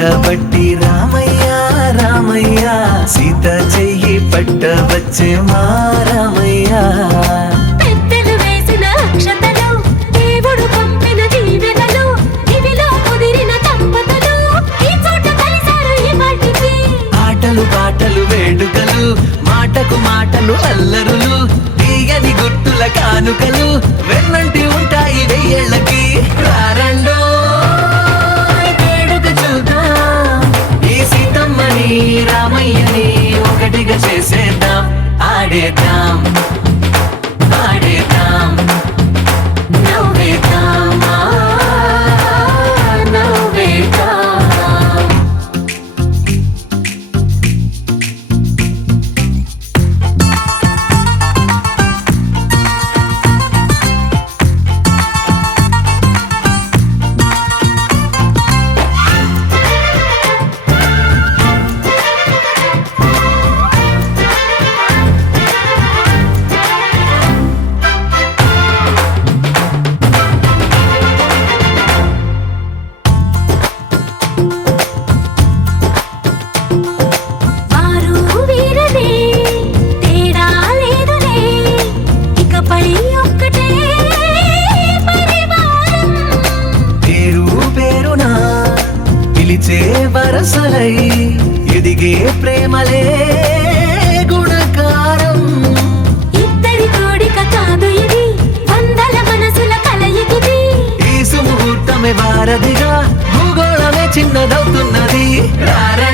పట్టబట్టి రామయ్య రామయ్య సీత చెయ్యి పట్టవచ్చే మా రామయ్య పెద్దలు వేసిన అక్షతలు దేవుడు పంపిన దీవెనలు ఇవిలో కుదిరిన దంపతులు ఈ చోట కలిసారు ఈ పాటికి ఆటలు పాటలు వేడుకలు మాటకు మాటలు అల్లరులు తీయని గుర్తుల కానుకలు వెన్నంటి ఉంటాయి వెయ్యేళ్ళకి రారండో వేడుక చూద్దాం ఈ సీతమ్మని రామయ్యని ఒకటిగా చేసేద్దాం ఆడేద్దాం ఆడేద్దాం నవ్వేద్దాం నవ్వేద్దాం వారు వీరనే తేడా లేదులే ఇకపై ఒక్కటే పరివారం పేరు పేరునా పిలిచే వరసలై ఎదిగే ప్రేమలే గుణకారం ఇద్దరి కోడిక కాదు ఇది వందల మనసుల కలయికిది ఈ సుముహూర్తమే వారధిగా భూగోళమే చిన్నదవుతున్నది రారా